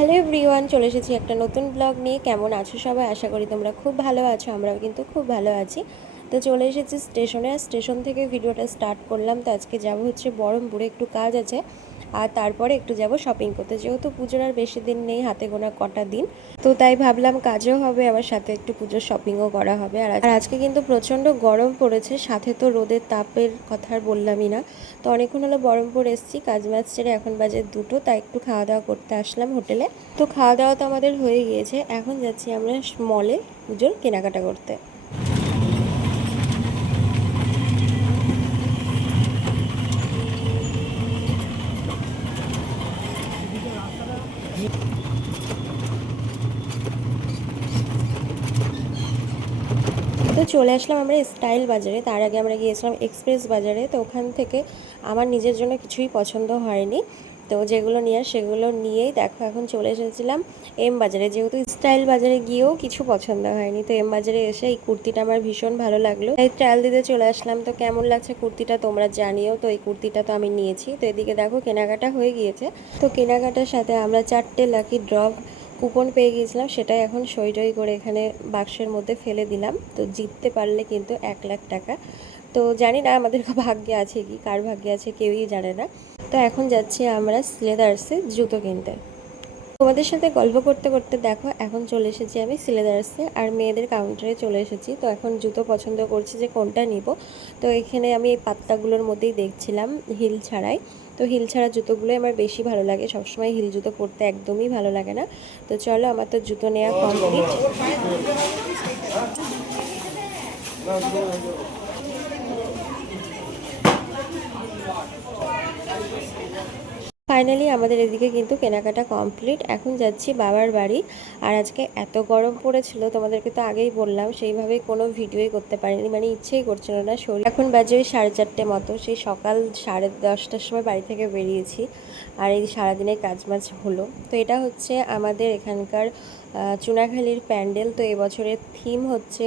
Hello everyone, চলে এসেছি একটা নতুন ব্লগ নিয়ে। কেমন আছো সবাই? আশা করি তোমরা খুব ভালো আছো। আমরাও কিন্তু খুব ভালো আছি। তো চলে এসেছি স্টেশনে, আর স্টেশন থেকে ভিডিওটা স্টার্ট করলাম। তো আজকে যাব হচ্ছে বহরমপুরে, একটু কাজ আছে, আর তারপরে একটু যাব শপিং করতে। যেহেতু পুজোর আর বেশি দিন নেই, হাতে গোনা কটা দিন, তো তাই ভাবলাম কাজও হবে, আবার সাথে একটু পুজোর শপিংও করা হবে। আর আজকে কিন্তু প্রচণ্ড গরম পড়েছে, সাথে তো রোদের তাপের কথা আর বললামই না। তো অনেকক্ষণ হলো বহরমপুর এসেছি, কাজ ম্যাচ ছেড়ে এখন বাজে 2টো, তাই একটু খাওয়া দাওয়া করতে আসলাম হোটেলে। তো খাওয়া দাওয়া তো আমাদের হয়ে গিয়েছে, এখন যাচ্ছি আমরা মলে পুজোর কেনাকাটা করতে। তো চলে আসলাম আমরা স্টাইল বাজারে। তার আগে আমরা গিয়েছিলাম এক্সপ্রেস বাজারে। তো ওখান থেকে আমার নিজের জন্য কিছুই পছন্দ হয়নি, তো যেগুলো নিয়ে সেগুলো নিয়েই দেখো এখন চলে এসেছিলাম এম বাজারে। যেহেতু স্টাইল বাজারে গিয়েও কিছু পছন্দ হয়নি, তো এম বাজারে এসে এই কুর্তিটা আমার ভীষণ ভালো লাগলো, তাই ট্রায়াল দিতে চলে আসলাম। তো কেমন লাগছে কুর্তিটা তোমরা জানিও। তো এই কুর্তিটা তো আমি নিয়েছি। তো এদিকে দেখো কেনাকাটা হয়ে গিয়েছে। তো কেনাকাটার সাথে আমরা 4টে লাকি ড্র কুপন পেয়ে গিয়েছিলাম, সেটাই এখন সই টই করে এখানে বাক্সের মধ্যে ফেলে দিলাম। তো জিততে পারলে কিন্তু 1 লাখ টাকা। তো জানি না আমাদের ভাগ্যে আছে কি, কার ভাগ্যে আছে কেউই জানে না। তো এখন যাচ্ছি আমরা স্লেদার্সে জুতো কিনতে। তোমাদের সাথে গল্প করতে করতে দেখো এখন চলে এসেছি আমি সিলেদার্সে, আর মেয়েদের কাউন্টারে চলে এসেছি। তো এখন জুতো পছন্দ করছি যে কোনটা নিব। তো এখানে আমি এই পাত্তাগুলোর মধ্যেই দেখছিলাম হিল ছাড়াই। তো হিল ছাড়া জুতোগুলোই আমার বেশি ভালো লাগে, সবসময় হিল জুতো পরতে একদমই ভালো লাগে না। তো চলো, আমার তো জুতো নেওয়া কমপ্লিট। ফাইনালি আমাদের এদিকে কিন্তু কেনাকাটা কমপ্লিট। এখন যাচ্ছি বাবার বাড়ি। আর আজকে এত গরম পড়েছিল, তোমাদেরকে তো আগেই বললাম, সেইভাবে কোনো ভিডিওই করতে পারিনি, মানে ইচ্ছেই করছিল না শরীর। এখন বাজে ওই 4:30 মতো, সেই সকাল 10:30টার সময় বাড়ি থেকে বেরিয়েছি, আর এই সারাদিনের কাজ মাজ হলো। তো এটা হচ্ছে আমাদের এখানকার চুনাখালীর প্যান্ডেল। তো এবছরের থিম হচ্ছে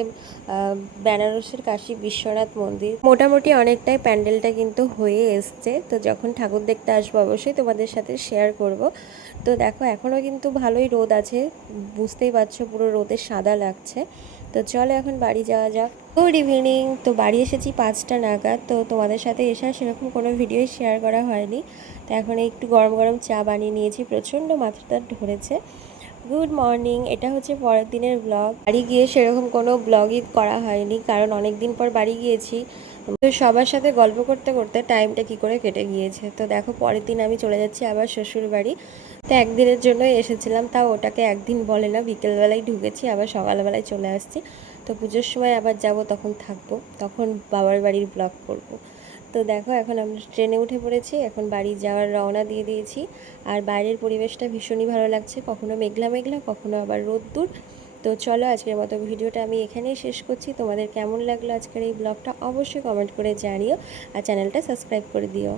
বেনারসের কাশী বিশ্বনাথ মন্দির। মোটামুটি অনেকটাই প্যান্ডেলটা কিন্তু হয়ে এসছে। তো যখন ঠাকুর দেখতে আসবো অবশ্যই তোমাদের সাথে শেয়ার করব। তো দেখো এখনও কিন্তু ভালোই রোদ আছে, বুঝতেই পারছো পুরো রোদে সাদা লাগছে। তো চলো এখন বাড়ি যাওয়া যাক। Good evening. তো বাড়ি এসেছি 5টা নাগাদ। তো তোমাদের সাথে এসে সেরকম কোনো ভিডিওই শেয়ার করা হয়নি। তো এখন একটু গরম গরম চা বানিয়ে নিয়েছি, প্রচণ্ড মাথাটা ধরেছে। গুড মর্নিং, এটা হচ্ছে পরের দিনের ব্লগ। বাড়ি গিয়ে সেরকম কোনো ব্লগই করা হয়নি, কারণ অনেক দিন পর বাড়ি গিয়েছি। তো সবার সাথে গল্প করতে করতে টাইমটা কি করে কেটে গিয়েছে। তো দেখো পরের দিন আমি চলে যাচ্ছি আবার শ্বশুর বাড়ি। তো একদিনের জন্যই এসেছিলাম, তাও ওটাকে একদিন বলে না, বিকেলবেলায় ঢুকেছি, আবার সকালবেলায় চলে আসছি। তো পুজোর সময় আবার যাব, তখন থাকবো, তখন বাবার বাড়ির ব্লগ করব। তো দেখো এখন আমরা ট্রেনে উঠে পড়েছি, এখন বাড়ি যাওয়ার রওনা দিয়ে দিয়েছি। আর বাইরের পরিবেশটা ভীষণই ভালো লাগছে, কখনো মেঘলা মেঘলা, কখনো আবার রোদ্দুর। তো চলো আজকের মতো ভিডিওটা আমি এখানেই শেষ করছি। তোমাদের কেমন লাগলো আজকের এই ব্লগটা অবশ্যই কমেন্ট করে জানিও, আর চ্যানেলটা সাবস্ক্রাইব করে দিও।